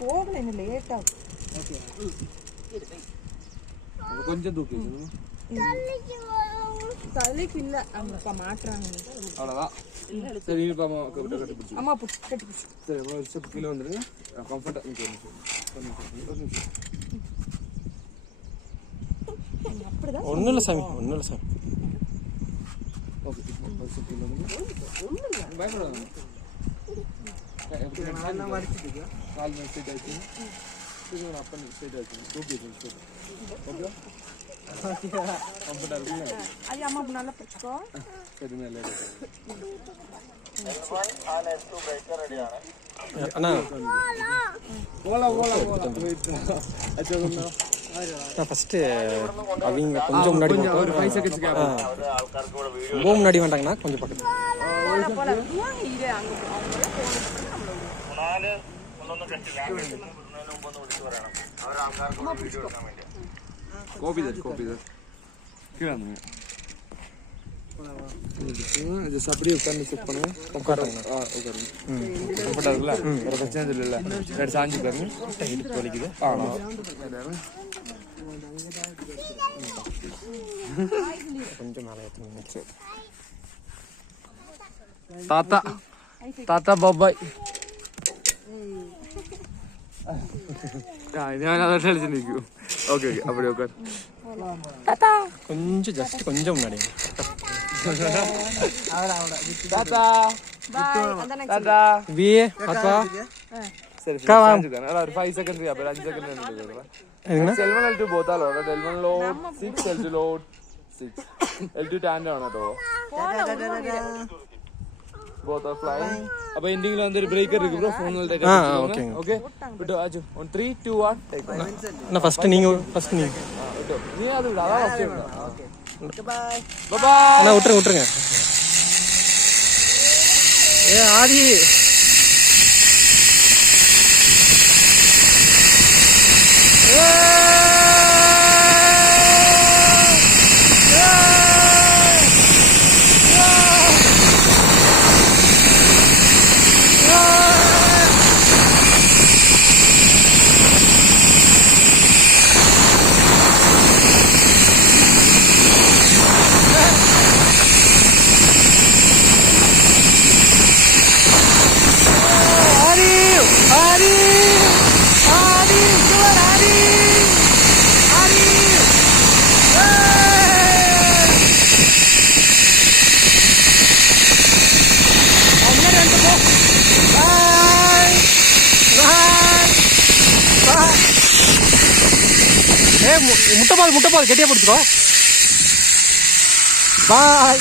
போகல என்ன லேட்டா கொஞ்சம் தூக்கி தலைக்கு இல்ல அவங்க மாட்டுறாங்க அவ்வளவுதான். சரி அம்மா கட்டி பிடிச்சி அம்மா கட்டி பிடிச்சி சரி ஒரு ஸ்டெப் கீழே வந்துருங்க. கம்ஃபர்ட்டா அப்படிதான் ஒன்றும் இல்லை சாமி, ஒன்றும் இல்லை சாமி. ஓகே ஒரு ஸ்டெப் கீழே வந்துருங்க. பயப்படாத. கால் மேல் ஸ்ட்ரைட் ஆயிடுச்சு. சரி ஒரு அப்பன் ஸ்ட்ரைட் ஆயிடுச்சு. தூக்கி வச்சு ஓகே கம்ஃபர்ட்டா இருக்குல்ல? ஐயா அம்மா நல்லா பிடிச்சிக்கோ. சரி மேலே அண்ணா போலாம் நான் ஃபஸ்ட்டு அவங்க கொஞ்சம் முன்னாடி ஒரு 5 செகண்ட்ஸ் கேப். ரொம்ப முன்னாடி வேண்டாங்கண்ணா, கொஞ்சம் பக்கத்தில். கோபி கீழே வந்துங்க. ஜஸ்ட் அப்படியே உட்காந்து செக் பண்ணுங்க. உட்காருங்க. உட்காருங்க. கம்ஃபர்ட்டா இருக்குல்ல? வேற பிரச்சனை இல்லைல்ல? ரெண்டு சாஞ்சி பாருங்க. இடுப்பு வலிக்குது. கொஞ்சம் மேலே ஏற்றுங்க. தாத்தா பாபாய். ஓகே அப்படி உட்கார். கொஞ்சம் ஜஸ்ட் கொஞ்சம் முன்னாடி. தாத்தா பி அப்பா சரி ஒரு 5 செகண்ட்ஸ் அப்ப 5 second L1 L2 both are loaded. L1 load 6, L2 load 6. L2 stand ആണ് ട്ടോ. both are flying. அப்ப எண்டிங்ல வந்து ஒரு பிரேக்கர் இருக்கு bro. Phone volt type okay okay விட்டு ஆஜு on 3 2 1 டேக் அண்ணா ஃபர்ஸ்ட் நீங்க விட்டு நீ அது விடு அதான் ஃபர்ஸ்ட் ஓகே பை பை அண்ணா விட்டுருங்க. ஏ ஆதி முட்டை பால் கெட்டியா பிடிச்சிக்கோ. பாய்.